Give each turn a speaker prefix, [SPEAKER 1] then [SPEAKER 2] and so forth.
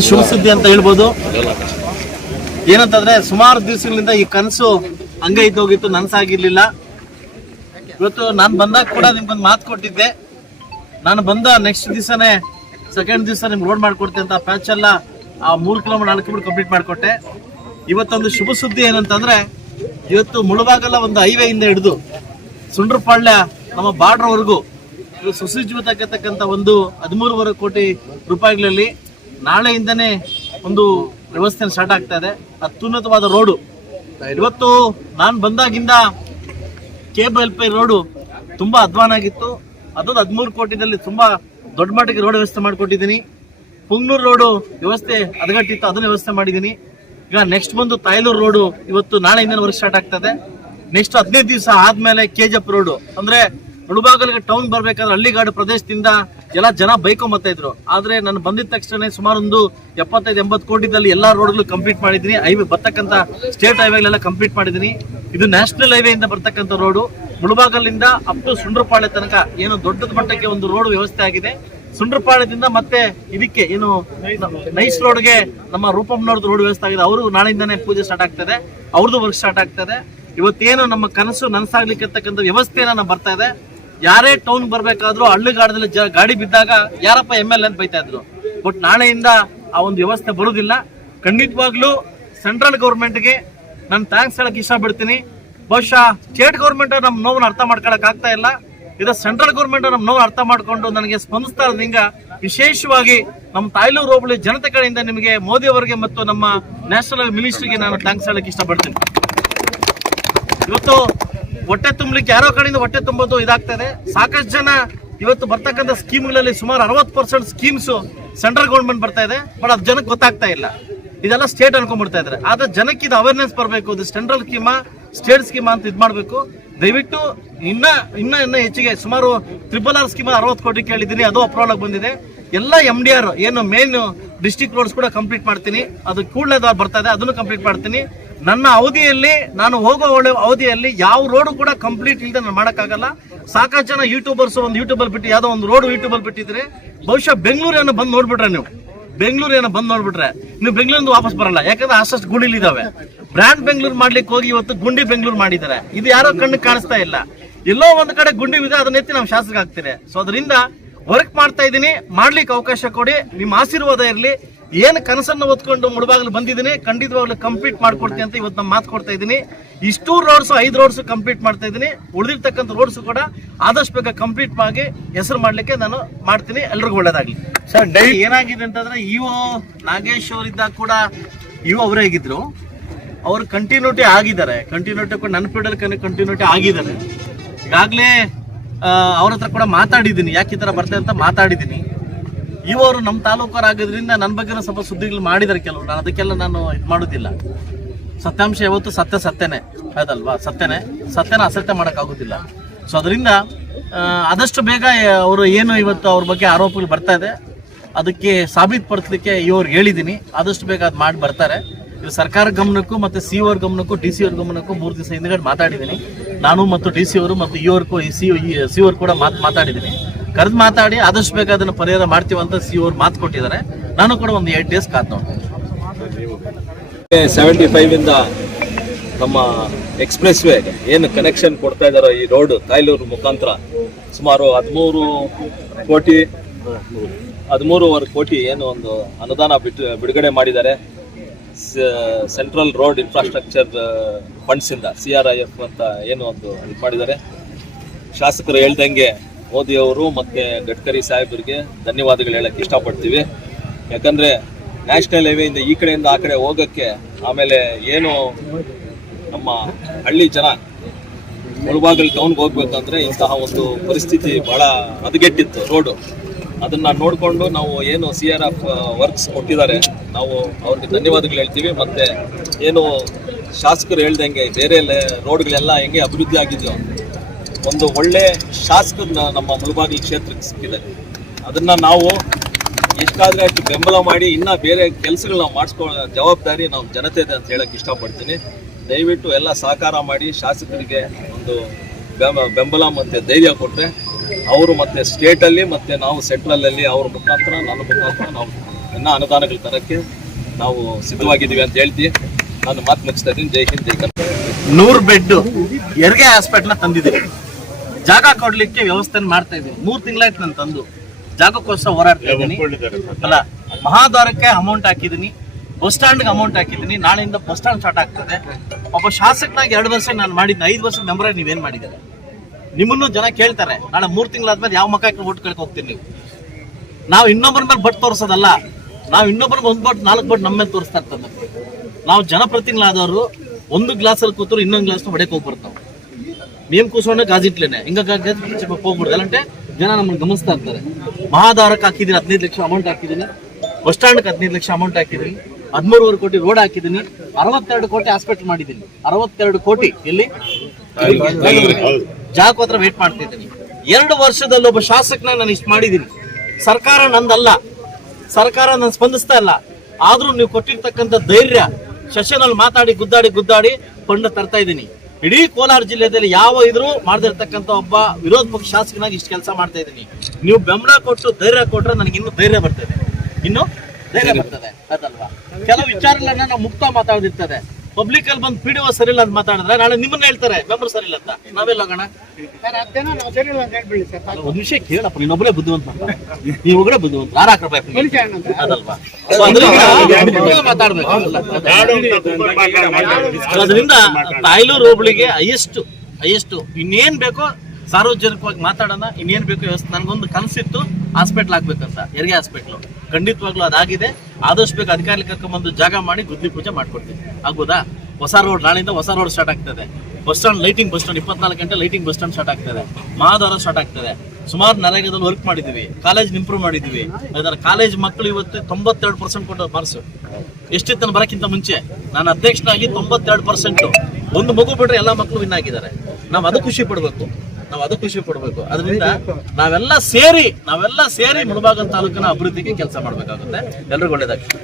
[SPEAKER 1] ಶುಭ ಸುದ್ದಿ ಅಂತ ಹೇಳ್ಬೋದು. ಏನಂತಂದ್ರೆ, ಸುಮಾರು ದಿವಸಗಳಿಂದ ಈ ಕನಸು ಹಂಗೆ ಇದ್ದೋಗಿತ್ತು, ನನ್ಸಾಗಿರ್ಲಿಲ್ಲ. ಇವತ್ತು ನಾನು ಬಂದಾಗ ಕೂಡ ನಿಮ್ಗೊಂದು ಮಾತು ಕೊಟ್ಟಿದ್ದೆ. ನಾನು ಬಂದ ನೆಕ್ಸ್ಟ್ ದಿವಸನೇ ಸೆಕೆಂಡ್ ದಿವಸ ನಿಮ್ಗೆ ರೋಡ್ ಮಾಡ್ಕೊಡ್ತೆ ಅಂತ ಪ್ಯಾಚ್ ಎಲ್ಲ ಆ ಮೂರು ಕಿಲೋಮೀಟರ್ ನಾಲ್ಕು ಕಿಲೋಮೀಟರ್ ಕಂಪ್ಲೀಟ್ ಮಾಡಿಕೊಟ್ಟೆ. ಇವತ್ತೊಂದು ಶುಭ ಸುದ್ದಿ ಏನಂತಂದ್ರೆ, ಇವತ್ತು ಮುಳುಬಾಗಲ ಒಂದು ಹೈವೇಯಿಂದ ಹಿಡಿದು ಸುಂಡ್ರಪಾಳ್ಯ ನಮ್ಮ ಬಾರ್ಡ್ರ್ವರೆಗೂ, ಸುಸಜ್ಜಿತಕ್ಕಂಥ ಒಂದು ಹದಿಮೂರುವರೆ ಕೋಟಿ ರೂಪಾಯಿಗಳಲ್ಲಿ ನಾಳೆಯಿಂದನೇ ಒಂದು ವ್ಯವಸ್ಥೆ ಸ್ಟಾರ್ಟ್ ಆಗ್ತಾ ಇದೆ. ಅತ್ಯುನ್ನತವಾದ ರೋಡು ಇವತ್ತು ನಾನು ಬಂದಾಗಿಂದ ಕೇಬಲ್ ಪೈ ರೋಡು ತುಂಬಾ ಅಧ್ವಾನ ಆಗಿತ್ತು. ಅದೊಂದು ಹದಿಮೂರು ಕೋಟಿದಲ್ಲಿ ತುಂಬಾ ದೊಡ್ಡ ಮಟ್ಟಿಗೆ ರೋಡ್ ವ್ಯವಸ್ಥೆ ಮಾಡಿಕೊಟ್ಟಿದ್ದೀನಿ. ಪುಂಗ್ನೂರು ರೋಡು ವ್ಯವಸ್ಥೆ ಅದಗಟ್ಟಿತ್ತು ಅದನ್ನ ವ್ಯವಸ್ಥೆ ಮಾಡಿದ್ದೀನಿ. ಈಗ ನೆಕ್ಸ್ಟ್ ಬಂದು ತಾಯ್ಲೂರು ರೋಡು ಇವತ್ತು ನಾಳೆಯಿಂದ ವರ್ಕ್ ಸ್ಟಾರ್ಟ್ ಆಗ್ತದೆ ನೆಕ್ಸ್ಟ್ ಹದಿನೈದು ದಿವಸ ಆದ್ಮೇಲೆ ಕೆಜಪ್ ರೋಡು ಅಂದ್ರೆ ಮುಳುಬಾಗಲಿಗೆ ಟೌನ್ ಬರಬೇಕಾದ್ರೆ ಹಳ್ಳಿಗಾಡು ಪ್ರದೇಶದಿಂದ ಎಲ್ಲ ಜನ ಬೈಕೊಂಬತ್ತಾ ಇದ್ರು. ಆದ್ರೆ ನಾನು ಬಂದಿದ ತಕ್ಷಣ ಸುಮಾರು ಒಂದು ಎಪ್ಪತ್ತೈದು, ಎಂಬತ್ತು ಕೋಟಿದಲ್ಲಿ ಎಲ್ಲಾ ರೋಡ್ಗಳು ಕಂಪ್ಲೀಟ್ ಮಾಡಿದ್ದೀನಿ. ಹೈವೇ ಬರ್ತಕ್ಕಂಥ ಸ್ಟೇಟ್ ಹೈವೇಗಳೆಲ್ಲ ಕಂಪ್ಲೀಟ್ ಮಾಡಿದ್ದೀನಿ. ಇದು ನ್ಯಾಷನಲ್ ಹೈವೇ ಇಂದ ಬರ್ತಕ್ಕಂಥ ರೋಡು ಮುಳುಬಾಗಲಿಂದ ಅಪ್ ಟು ಸುಂಡ್ರಪಾಳ್ಯ ತನಕ ಏನು ದೊಡ್ಡದ ಮಟ್ಟಕ್ಕೆ ಒಂದು ರೋಡ್ ವ್ಯವಸ್ಥೆ ಆಗಿದೆ. ಸುಂಡ್ರಪಾಳ್ಯದಿಂದ ಮತ್ತೆ ಇದಕ್ಕೆ ಏನು ನೈಸ್ ರೋಡ್ಗೆ ನಮ್ಮ ರೂಪಮ್ನವ್ರದ್ದು ರೋಡ್ ವ್ಯವಸ್ಥೆ ಆಗಿದೆ. ಅವರು ನಾಳೆಯಿಂದಾನೇ ಪೂಜೆ ಸ್ಟಾರ್ಟ್ ಆಗ್ತದೆ. ಅವ್ರದ್ದು ವರ್ಕ್ ಸ್ಟಾರ್ಟ್ ಆಗ್ತದೆ. ಇವತ್ತೇನು ನಮ್ಮ ಕನಸು ನನಸಾಗ್ಲಿಕ್ಕೆ ನಾನು ಬರ್ತಾ ಇದೆ. ಯಾರೇ ಟೌನ್ ಬರ್ಬೇಕಾದ್ರೂ ಹಳ್ಳಿಗಾಡದಲ್ಲಿ ಜ ಗಾಡಿ ಬಿದ್ದಾಗ ಯಾರಪ್ಪ ಎಂ ಎಲ್ ಅಂತ ಬೈತಾ ಇದ್ರು. ಬಟ್ ನಾಳೆಯಿಂದ ಆ ಒಂದು ವ್ಯವಸ್ಥೆ ಬರುವುದಿಲ್ಲ ಖಂಡಿತವಾಗ್ಲೂ ಸೆಂಟ್ರಲ್ ಗೌರ್ಮೆಂಟ್ಗೆ ನಾನು ಥ್ಯಾಂಕ್ಸ್ ಹೇಳಕ್ ಇಷ್ಟಪಡ್ತೀನಿ. ಬಹುಶಃ ಸ್ಟೇಟ್ ಗೌರ್ಮೆಂಟ್ ನಮ್ಮ ನೋವನ್ನ ಅರ್ಥ ಮಾಡ್ಕೊಳಕ್ ಆಗ್ತಾ ಇಲ್ಲ. ಇದು ಸೆಂಟ್ರಲ್ ಗೌರ್ಮೆಂಟ್ ನಮ್ಮ ನೋವು ಅರ್ಥ ಮಾಡ್ಕೊಂಡು ನನಗೆ ಸ್ಪಂದಿಸ್ತಾ ಇರೋದ್ರಿಂದ ವಿಶೇಷವಾಗಿ ನಮ್ಮ ತಾಯ್ಲೂರು ಹೋಬಳಿ ಜನತೆ ಕಡೆಯಿಂದ ನಿಮಗೆ ಮೋದಿ ಅವರಿಗೆ ಮತ್ತು ನಮ್ಮ ನ್ಯಾಷನಲ್ ಮಿನಿಸ್ಟ್ರಿಗೆ ನಾನು ಥ್ಯಾಂಕ್ಸ್ ಹೇಳಕ್ ಇಷ್ಟಪಡ್ತೀನಿ. ಇವತ್ತು ಹೊಟ್ಟೆ ತುಂಬಲಿಕ್ಕೆ ಯಾರೋ ಕಡೆಯಿಂದ ಹೊಟ್ಟೆ ತುಂಬೋದು ಇದಾಗ್ತದೆ. ಸಾಕಷ್ಟು ಜನ ಇವತ್ತು ಬರ್ತಕ್ಕಂಥ ಸ್ಕೀಮ್ಗಳಲ್ಲಿ ಸುಮಾರು ಅರವತ್ತು ಪರ್ಸೆಂಟ್ ಸ್ಕೀಮ್ಸ್ ಸೆಂಟ್ರಲ್ ಗೌರ್ಮೆಂಟ್ ಬರ್ತಾ ಇದೆ, ಬಟ್ ಅದು ಜನಕ್ಕೆ ಗೊತ್ತಾಗ್ತಾ ಇಲ್ಲ. ಇದೆಲ್ಲ ಸ್ಟೇಟ್ ಅನ್ಕೊಂಡ್ಬಿಡ್ತಾ ಇದ್ದಾರೆ ಆದ್ರೆ ಜನಕ್ಕೆ ಇದು ಅವೇರ್ನೆಸ್ ಬರಬೇಕು. ಇದು ಸೆಂಟ್ರಲ್ ಸ್ಕೀಮಾ, ಸ್ಟೇಟ್ ಸ್ಕೀಮಾ ಅಂತ ಇದು ಮಾಡಬೇಕು. ದಯವಿಟ್ಟು ಇನ್ನ ಇನ್ನ ಇನ್ನ ಹೆಚ್ಚಿಗೆ ಸುಮಾರು ತ್ರಿಬಲ್ ಆರ್ ಸ್ಕೀಮ್ ಅರವತ್ತು ಕೋಟಿ ಕೇಳಿದ್ದೀನಿ. ಅದು ಅಪ್ರೂವಲ್ ಆಗಿ ಬಂದಿದೆ. ಎಲ್ಲ ಎಂ ಡಿ ಆರ್ ಏನು ಮೇನ್ ಡಿಸ್ಟಿಕ್ ರೋಡ್ಸ್ ಕೂಡ ಕಂಪ್ಲೀಟ್ ಮಾಡ್ತೀನಿ. ಅದು ಕೂಡಲೇ ಬರ್ತಾ ಇದೆ. ಅದನ್ನು ಕಂಪ್ಲೀಟ್ ಮಾಡ್ತೀನಿ. ನನ್ನ ಅವಧಿಯಲ್ಲಿ, ನಾನು ಹೋಗೋ ಅವಧಿಯಲ್ಲಿ ಯಾವ ರೋಡು ಕೂಡ ಕಂಪ್ಲೀಟ್ ಇಲ್ಲದೆ ನಾನು ಮಾಡೋಕ್ಕಾಗಲ್ಲ. ಸಾಕಷ್ಟು ಜನ ಯೂಟ್ಯೂಬರ್ಸ್ ಒಂದು ಯೂಟ್ಯೂಬಲ್ಲಿ ಬಿಟ್ಟು ಯಾವುದೋ ಒಂದು ರೋಡ್ ಯೂಟ್ಯೂಬಲ್ಲಿ ಬಿಟ್ಟಿದ್ರೆ, ಬಹುಶಃ ಬೆಂಗಳೂರನ್ನು ಬಂದು ನೋಡ್ಬಿಟ್ರೆ ನೀವು. ಬೆಂಗಳೂರಿನ ಬಂದ್ ನೋಡ್ಬಿಟ್ರೆ. ನೀವು ಬೆಂಗಳೂರಿಂದ ವಾಪಸ್ ಬರಲ್ಲ, ಯಾಕಂದ್ರೆ ಅಷ್ಟು ಗುಂಡಿಲಿದ್ದಾವೆ ಬ್ರ್ಯಾಂಡ್ ಬೆಂಗಳೂರು ಮಾಡ್ಲಿಕ್ಕೆ ಹೋಗಿ ಇವತ್ತು ಗುಂಡಿ ಬೆಂಗಳೂರು ಮಾಡಿದ್ದಾರೆ. ಇದು ಯಾರೋ ಕಣ್ಣು ಕಾಣಿಸ್ತಾ ಇಲ್ಲ. ಎಲ್ಲೋ ಒಂದು ಕಡೆ ಗುಂಡಿ ಇದೆ, ಅದನ್ನ ಎತ್ತಿ ನಾವು ಶಾಸಕ ಆಗ್ತೀರಿ. ಸೊ ಅದರಿಂದ ವರ್ಕ್ ಮಾಡ್ತಾ ಇದ್ದೀನಿ, ಮಾಡ್ಲಿಕ್ಕೆ ಅವಕಾಶ ಕೊಡಿ. ನಿಮ್ಮ ಆಶೀರ್ವಾದ ಇರಲಿ. ಏನು ಕನಸನ್ನು ಹೊತ್ಕೊಂಡು ಮುಳುಬಾಗಲು ಬಂದಿದ್ದೀನಿ ಖಂಡಿತವಾಗ್ಲೂ ಕಂಪ್ಲೀಟ್ ಮಾಡ್ಕೊಡ್ತೀನಿ ಅಂತ ಇವತ್ತು ನಾನು ಮಾತು ಕೊಡ್ತಾ ಇದ್ದೀನಿ. ಇಷ್ಟು ರೋಡ್ಸ್ ಐದು ರೋಡ್ಸ್ ಕಂಪ್ಲೀಟ್ ಮಾಡ್ತಾ ಇದ್ದೀನಿ. ಉಳಿದಿರ್ತಕ್ಕಂಥ ರೋಡ್ಸ್ ಕೂಡ ಆದಷ್ಟು ಬೇಗ ಕಂಪ್ಲೀಟ್ ಆಗಿ ಹೆಸರು ಮಾಡ್ಲಿಕ್ಕೆ ನಾನು ಮಾಡ್ತೀನಿ. ಎಲ್ರಿಗೂ ಒಳ್ಳೇದಾಗ್ಲಿ. ಸರ್ ಡೈ ಏನಾಗಿದೆ ಅಂತಂದ್ರೆ ಇಒ ನಾಗೇಶ್ ಅವರಿದ್ದಾಗ ಕೂಡ ಇವು ಅವರೇ ಆಗಿದ್ರು. ಅವರು ಕಂಟಿನ್ಯೂಟಿ ಆಗಿದ್ದಾರೆ. ಕಂಟಿನ್ಯೂಟಿ ಕೂಡ ನನ್ನ ಫೀಲ್ಡಲ್ಲಿ ಕಂಟಿನ್ಯೂಟಿ ಆಗಿದ್ದಾರೆ. ಈಗಾಗಲೇ ಅವ್ರ ಹತ್ರ ಕೂಡ ಮಾತಾಡಿದ್ದೀನಿ. ಯಾಕೆ ಈ ಥರ ಬರ್ತದೆ ಅಂತ ಮಾತಾಡಿದ್ದೀನಿ. ಇವರು ನಮ್ಮ ತಾಲೂಕರು ಆಗೋದ್ರಿಂದ ನನ್ನ ಬಗ್ಗೆ ಸ್ವಲ್ಪ ಸುದ್ದಿಗಳು ಮಾಡಿದ್ದಾರೆ ಕೆಲವು ನಾನು ಅದಕ್ಕೆಲ್ಲ ನಾನು ಇದು ಮಾಡೋದಿಲ್ಲ. ಸತ್ಯಾಂಶ ಯಾವತ್ತು ಸತ್ಯ ಸತ್ಯನೇ. ಹೌದಲ್ವಾ ಸತ್ಯನೇ. ಸತ್ಯನ ಅಸತ್ಯ ಮಾಡೋಕ್ಕಾಗೋದಿಲ್ಲ. ಸೊ ಅದರಿಂದ ಆದಷ್ಟು ಬೇಗ ಅವರು ಏನು ಇವತ್ತು ಅವ್ರ ಬಗ್ಗೆ ಆರೋಪಗಳು ಬರ್ತಾ ಇದೆ, ಅದಕ್ಕೆ ಸಾಬೀತುಪಡಿಸ್ಲಿಕ್ಕೆ ಇವ್ರಿಗೆ ಹೇಳಿದ್ದೀನಿ ಆದಷ್ಟು ಬೇಗ ಅದು ಮಾಡಿ ಬರ್ತಾರೆ. ಇದು ಸರ್ಕಾರ ಗಮನಕ್ಕೂ ಮತ್ತು ಸಿ ಅವ್ರ ಗಮನಕ್ಕೂ ಡಿ ಸಿ ಅವ್ರ ಗಮನಕ್ಕೂ ಮೂರು ದಿವಸ ಹಿಂದ್ಗಡೆ ಮಾತಾಡಿದ್ದೀನಿ ನಾನು ಮತ್ತು ಡಿ ಸಿ ಅವರು ಮತ್ತು ಇ ಅವ್ರಿಗೂ ಸಿ ಸಿ ಕೂಡ ಮಾತು ಮಾತಾಡಿದ್ದೀನಿ ಕರೆದು ಮಾತಾಡಿ, ಆದಷ್ಟು ಬೇಗ ಅದನ್ನು ಪರಿಹಾರ ಮಾಡ್ತೀವಿ ಅಂತ ಸಿ ಅವ್ರು ಮಾತು ಕೊಟ್ಟಿದ್ದಾರೆ. ನಾನು ಕೂಡ ಒಂದು ಏಟ್ ಡೇಸ್ ಕಾದ್ ನೋಡ್ತೇನೆ.
[SPEAKER 2] ಸೆವೆಂಟಿ ಫೈವ್ ಇಂದ ನಮ್ಮ ಎಕ್ಸ್ಪ್ರೆಸ್ ವೇ ಏನು ಕನೆಕ್ಷನ್ ಕೊಡ್ತಾ ಇದಾರೋ ಈ ರೋಡ್ ತಾಯ್ಲೂರು ಮುಖಾಂತರ ಸುಮಾರು ಹದಿಮೂರು ಕೋಟಿ, ಹದಿಮೂರುವರೆ ಕೋಟಿ ಏನು ಒಂದು ಅನುದಾನ ಬಿಟ್ಟು, ಬಿಡುಗಡೆ ಮಾಡಿದ್ದಾರೆ. ಸೆಂಟ್ರಲ್ ರೋಡ್ ಇನ್ಫ್ರಾಸ್ಟ್ರಕ್ಚರ್ ಫಂಡ್ಸಿಂದ ಸಿ ಆರ್ ಐ ಎಫ್ ಅಂತ ಏನು ಒಂದು ಇದು ಮಾಡಿದ್ದಾರೆ. ಶಾಸಕರು ಹೇಳ್ದಂಗೆ ಮೋದಿ ಅವರು ಮತ್ತೆ ಗಡ್ಕರಿ ಸಾಹೇಬರಿಗೆ ಧನ್ಯವಾದಗಳು ಹೇಳಕ್ಕೆ ಇಷ್ಟಪಡ್ತೀವಿ. ಯಾಕಂದ್ರೆ ನ್ಯಾಷನಲ್ ಹೈವೇಯಿಂದ ಈ ಕಡೆಯಿಂದ ಆ ಕಡೆ ಹೋಗಕ್ಕೆ ಆಮೇಲೆ ಏನು ನಮ್ಮ ಹಳ್ಳಿ ಜನ ಮುಳುಬಾಗಲ್ ಟೌನ್ಗೆ ಹೋಗ್ಬೇಕಂದ್ರೆ ಇಂತಹ ಒಂದು ಪರಿಸ್ಥಿತಿ ಬಹಳ ಹದಗೆಟ್ಟಿತ್ತು ರೋಡು ಅದನ್ನ ನೋಡಿಕೊಂಡು ನಾವು ಏನು ಸಿ ಆರ್ ಎಫ್ ವರ್ಕ್ಸ್ ಕೊಟ್ಟಿದ್ದಾರೆ. ನಾವು ಅವ್ರಿಗೆ ಧನ್ಯವಾದಗಳು ಹೇಳ್ತೀವಿ. ಮತ್ತೆ ಏನು ಶಾಸಕರು ಹೇಳ್ದಂಗೆ ಬೇರೆ ರೋಡ್ಗಳೆಲ್ಲ ಹೆಂಗೆ ಅಭಿವೃದ್ಧಿ ಆಗಿದೆಯೋ ಒಂದು ಒಳ್ಳೆ ಶಾಸಕನ ನಮ್ಮ ಮುಳುಬಾಗಿಲು ಕ್ಷೇತ್ರಕ್ಕೆ ಸಿಕ್ಕಿದೆ ಅದನ್ನ ನಾವು ಎಷ್ಟಾದ್ರೆ ಅಷ್ಟು ಬೆಂಬಲ ಮಾಡಿ ಇನ್ನ ಬೇರೆ ಕೆಲಸಗಳನ್ನ ಮಾಡಿಸ್ಕೊಳ್ಳೋ ಜವಾಬ್ದಾರಿ ನಾವು ಜನತೆ ಇದೆ ಅಂತ ಹೇಳಕ್ ಇಷ್ಟಪಡ್ತೀನಿ. ದಯವಿಟ್ಟು ಎಲ್ಲ ಸಹಕಾರ ಮಾಡಿ ಶಾಸಕರಿಗೆ ಒಂದು ಬೆಂಬ- ಬೆಂಬಲ ಮತ್ತೆ ಧೈರ್ಯ ಕೊಟ್ಟರೆ ಅವರು ಮತ್ತೆ ಸ್ಟೇಟಲ್ಲಿ ಮತ್ತೆ ನಾವು ಸೆಂಟ್ರಲಲ್ಲಿ ಅವ್ರ ಮುಖಾಂತರ, ನನ್ನ ಮುಖಾಂತರ ನಾವು ಇನ್ನ ಅನುದಾನಗಳು ತರಕ್ಕೆ ನಾವು ಸಿದ್ಧವಾಗಿದ್ದೀವಿ ಅಂತ ಹೇಳ್ತೀವಿ ನಾನು ಮಾತು ಮುಗಿಸ್ತಾ ಇದ್ದೀನಿ. ಜೈ ಹಿಂದ್, ಜೈ ಕರ್ನಾಟಕ.
[SPEAKER 1] ನೂರು ಬೆಡ್ ಹೆರಿಗೆ ಹಾಸ್ಪಿಟಲ್ ತಂದಿದ್ದೀವಿ. ಜಾಗ ಕೊಡ್ಲಿಕ್ಕೆ ವ್ಯವಸ್ಥೆ ಮಾಡ್ತಾ ಮೂರು ಮೂರ್ ತಿಂಗಳಾಯ್ತು ನಾನು ತಂದು. ಜಾಗಕ್ಕೋಸ್ಕರ ಹೋರಾಡ್ತಾ ಇದ್ದೀನಿ. ಅಲ್ಲ ಮಹಾದ್ವಾರಕ್ಕೆ ಅಮೌಂಟ್ ಹಾಕಿದ್ದೀನಿ. ಬಸ್ ಸ್ಟ್ಯಾಂಡ್ಗೆ ಅಮೌಂಟ್ ಹಾಕಿದ್ದೀನಿ. ನಾಳೆಯಿಂದ ಬಸ್ ಸ್ಟ್ಯಾಂಡ್ ಸ್ಟಾರ್ಟ್ ಆಗ್ತದೆ. ಒಬ್ಬ ಶಾಸಕನಾಗಿ ಎರಡು ವರ್ಷ ನಾನು ಮಾಡಿದ್ದೆ ಐದು ವರ್ಷ ಮೆಂಬರ್ ನೀವೇನ್ ಮಾಡಿದ್ದಾರೆ? ನಿಮ್ಮನ್ನು ಜನ ಕೇಳ್ತಾರೆ. ನಾಳೆ ಮೂರ್ ತಿಂಗಳಾದ್ಮೇಲೆ ಯಾವ ಮಕ್ಕಳಿಗೆ ಓಟ್ ಕೇಳಕ್ ಹೋಗ್ತೀನಿ ನೀವು? ನಾವು ಇನ್ನೊಬ್ಬರ ಮೇಲೆ ಬಟ್ ತೋರಿಸೋದಲ್ಲ. ನಾವು ಇನ್ನೊಬ್ಬರ ಒಂದು ಬಟ್ ನಾಲ್ಕು ಬಟ್ ನಮ್ಮ ಮೇಲೆ ತೋರಿಸ್ತಾ ಇರ್ತದೆ. ನಾವು ಜನಪ್ರತಿನಿಧಿಗಳಾದವರು ಒಂದು ಗ್ಲಾಸಲ್ಲಿ ಕೂತರು ಇನ್ನೊಂದು ಗ್ಲಾಸ್ ಹೊಡೆಕ್ ಹೋಗ್ಬರ್ತಾವ. ನೇಮ್ ಕೂಸೋಣ ಗಾಜಿಟ್ಲೇನೆ. ಹಿಂಗ ಹೋಗ್ಬಿಡ್ದು ಅಂತ ಜನ ನಮ್ಮನ್ನು ಗಮನಿಸ್ತಾ ಇರ್ತಾರೆ. ಮಹಾಧಾರಕ್ಕೆ ಹಾಕಿದ್ದೀನಿ, ಹದಿನೈದು ಲಕ್ಷ ಅಮೌಂಟ್ ಹಾಕಿದ್ದೀನಿ. ಬಸ್ ಸ್ಟ್ಯಾಂಡ್ಗೆ ಹದಿನೈದು ಲಕ್ಷ ಅಮೌಂಟ್ ಹಾಕಿದ್ದೀನಿ. ಹದಿಮೂರುವರೆ ಕೋಟಿ ರೋಡ್ ಹಾಕಿದ್ದೀನಿ. ಅರವತ್ತೆರಡು ಕೋಟಿ ಹಾಸ್ಪಿಟಲ್ ಮಾಡಿದ್ದೀನಿ. ಅರವತ್ತೆರಡು ಕೋಟಿ. ಎಲ್ಲಿ? ಜಾಗ ಹತ್ರ ವೇಟ್ ಮಾಡ್ತಿದ್ದೀನಿ. ಎರಡು ವರ್ಷದಲ್ಲಿ ಒಬ್ಬ ಶಾಸಕನ ನಾನು ಇಷ್ಟು ಮಾಡಿದ್ದೀನಿ. ಸರ್ಕಾರ ನಂದಲ್ಲ. ಸರ್ಕಾರ ನಾನು ಸ್ಪಂದಿಸ್ತಾ ಇಲ್ಲ. ಆದ್ರೂ ನೀವು ಕೊಟ್ಟಿರ್ತಕ್ಕಂಥ ಧೈರ್ಯ ಶಶನಲ್ಲಿ ಮಾತಾಡಿ, ಗುದ್ದಾಡಿ ಗುದ್ದಾಡಿ ಕೊಂಡು ತರ್ತಾ ಇದ್ದೀನಿ. ಇಡೀ ಕೋಲಾರ ಜಿಲ್ಲೆಯಲ್ಲಿ ಯಾವ ಇದ್ರು ಮಾಡದಿರ್ತಕ್ಕಂಥ ಒಬ್ಬ ವಿರೋಧ ಪಕ್ಷ ಶಾಸಕನಾಗಿ ಇಷ್ಟು ಕೆಲಸ ಮಾಡ್ತಾ ಇದ್ದೀನಿ. ನೀವು ಬೆಂಬಲ ಕೊಟ್ಟು ಧೈರ್ಯ ಕೊಟ್ರೆ ನನಗೆ ಇನ್ನೂ ಧೈರ್ಯ ಬರ್ತದೆ. ಇನ್ನು ಧೈರ್ಯ ಬರ್ತದೆ. ಅದಲ್ವಾ? ಕೆಲವು ವಿಚಾರಗಳನ್ನ ನಾವು ಮುಕ್ತ ಮಾತಾಡಿರ್ತದೆ ಪಬ್ಲಿಕ್ ಅಲ್ಲಿ ಬಂದು ಪಿ ಡಿ ಒ ಸರಿಯಿಲ್ಲ ಅಂತ ಮಾತಾಡಿದ್ರೆ ನಾಳೆ ನಿಮ್ಮನ್ನ ಹೇಳ್ತಾರೆ ಮೆಂಬರ್ ಇಲ್ಲ ಅಂತ. ನಾವೆಲ್ಲ ಹೋಗೋಣ? ಒಂದ್ ವಿಷಯ ಕೇಳಪ್ಪ ನೀನೊಬ್ಬಳೇ ಬುದ್ಧಿವಂತ ನೀವು ಕೂಡ ಬುದ್ಧಿವಂತ. ಯಾರು ಹಾಕ್ರಪ್ಪ ಅದಲ್ವಾ? ಮಾತಾಡ್ಬೇಕು? ಅದರಿಂದ ತಾಯ್ಲೂರು ಹೋಬಳಿಗೆ ಹೈಯೆಸ್ಟ್ ಹೈಯೆಸ್ಟ್ ಇನ್ನೇನ್ ಬೇಕೋ ಸಾರ್ವಜನಿಕವಾಗಿ ಮಾತಾಡೋಣ ಇನ್ನೇನ್ ಬೇಕೋ ವ್ಯವಸ್ಥೆ. ನನಗೊಂದು ಕನಸಿತ್ತು ಹಾಸ್ಪಿಟ್ಲ್ ಆಗ್ಬೇಕಂತ. ಹೆರಿಗೆ ಹಾಸ್ಪಿಟ್ಲು ಖಂಡಿತವಾಗ್ಲೂ ಅದಾಗಿದೆ. ಆದಷ್ಟು ಬೇಗ ಅಧಿಕಾರಿ ಕರ್ಕೊಂಡ್ಬಂದು ಜಾಗ ಮಾಡಿ ಗುದ್ಲಿ ಪೂಜೆ ಮಾಡ್ಕೊಡ್ತೀವಿ. ಆಗ್ಬೋದಾ? ಹೊಸ ರೋಡ್ ನಾಳೆಯಿಂದ ಹೊಸ ರೋಡ್ ಸ್ಟಾರ್ಟ್ ಆಗ್ತದೆ. Bus stand lighting bus stand, ಇಪ್ಪತ್ನಾಲ್ಕು ಗಂಟೆ ಲೈಟಿಂಗ್ ಬಸ್ ಸ್ಟಾಂಡ್ ಸ್ಟಾರ್ಟ್ ಆಗ್ತದೆ. ಮಹಾದ್ವಾರ ಸ್ಟಾರ್ಟ್ ಆಗ್ತದೆ. ಸುಮಾರು ನರೇಗಾದಲ್ಲಿ ವರ್ಕ್ ಮಾಡಿದ್ದೀವಿ ಕಾಲೇಜ್ ಇಂಪ್ರೂವ್ ಮಾಡಿದ್ದೀವಿ ಅದರ ಕಾಲೇಜ್ ಮಕ್ಕಳು ಇವತ್ತು ತೊಂಬತ್ತೆರಡು ಪರ್ಸೆಂಟ್ ಕೊಟ್ಟು ಮಾರ್ಸ್ ಎಷ್ಟಿತ್ತು ಬರೋಕ್ಕಿಂತ ಮುಂಚೆ? ನಾನು ಅಧ್ಯಕ್ಷನಾಗಿ ತೊಂಬತ್ತೆರಡು ಪರ್ಸೆಂಟು ಒಂದು ಮಗು ಬಿಟ್ರೆ ಎಲ್ಲ ಮಕ್ಕಳು ವಿನ್ ಆಗಿದ್ದಾರೆ. ನಾವು ಅದು ಖುಷಿ ಪಡ್ಬೇಕು. ನಾವು ಅದು ಖುಷಿ ಪಡ್ಬೇಕು. ಅದರಿಂದ ನಾವೆಲ್ಲ ಸೇರಿ ನಾವೆಲ್ಲ ಸೇರಿ ಮುಳಬಾಗಲ್ ತಾಲೂಕಿನ ಅಭಿವೃದ್ಧಿಗೆ ಕೆಲಸ ಮಾಡ್ಬೇಕಾಗುತ್ತೆ. ಎಲ್ರಿಗೂ ಒಳ್ಳೇದಾಗ್ತದೆ